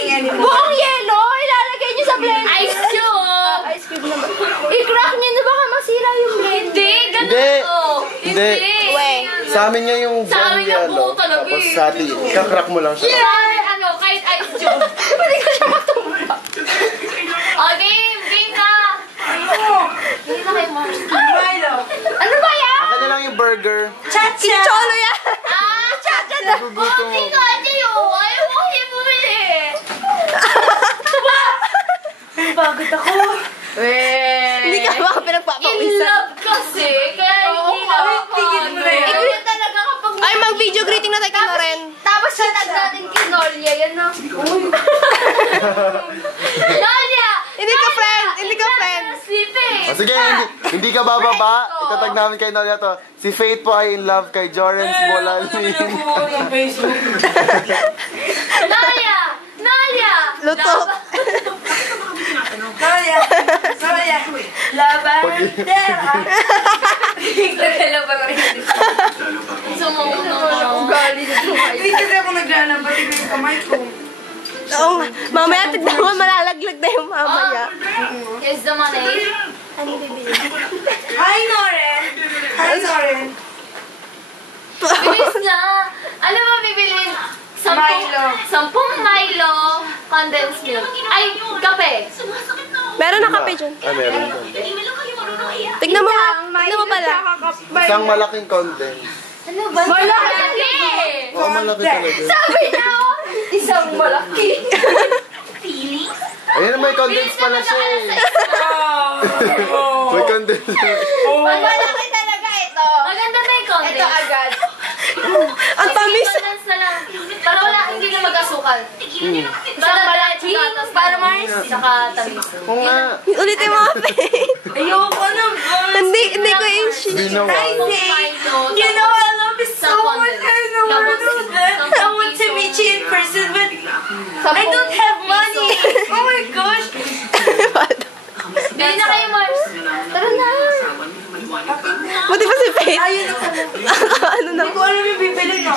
working anymore. Buong yelo, ilalagay niyo sa blender. Ice cube! Ice cube naman. I-crack niyo na baka masira yung blender. Hindi, ganun Hindi. to. Hindi. Weh. Sa amin nga yung Sa amin nga yellow. buo talaga Tapos eh. sa atin, kakrak mo lang siya. Yeah! Ano, kahit ice cube. Pwede ka siya matumba. Oh, game! Game na! Game na kayo, Mars. Milo. Ano ba yan? Akin na lang yung burger. Cha-cha. Cholo yan. Ah, chacha na! Nagugutom Buti ako. ka, Ayo! Ayaw mo kasi bumili. Pagod ako. Hindi ka ba In pinagpapawisan? love kasi, kaya hindi na ako. tigil mo na yan. Ikaw talaga kapag... Ay, mag-video greeting na tayo kay Loren. Tapos sinag natin kinolya, yan na. Nolya! Hindi ka friend! Hindi ka friend! O sige, hindi ka bababa. Itatag namin kay Nolia to. Si Faith po ay in love kay Jorens Bolalin. ng Facebook. Nolya! Nolya! Luto. Noya. Noya. Labandera. Nagdalaw pa rin. Sumuno mo. Ugali na Hindi kasi ako naglalabati ko yung kamay ko. Oo nga. Mamaya tignan mo, malalaglag na yung mamaya. Here's the money. Ano bibili? Hi, Noren. Hi, Noren. Bilis na. Ano ba bibilin? Milo. 10 Milo condensed milk. Ay, kape. Meron na kape dyan. Ah, meron. Tignan mo nga. Tignan mo pala. Isang malaking condense. Ano ba? Malaki! Oo, malaki talaga. Sabi niya, oh, isang malaki. Ayun, may condense pala siya eh. May condense. Malaki talaga ito. Maganda na yung condense. Ito agad. Ang tamis. Condense na lang. Para wala, hindi na mag-asukal. Basta malaki. Para Mars. Saka tamis. Oo nga. Ulitin mo. Ayoko na. Hindi ko i-share. Ginawa. You know, I love you so much. I want to meet you in person, but I don't have money. Oh my gosh. Bili na kayo, Mars. Tara na. Buti pa si Faith. Ayun ako. Ano na? Hindi ko alam yung bibili, no?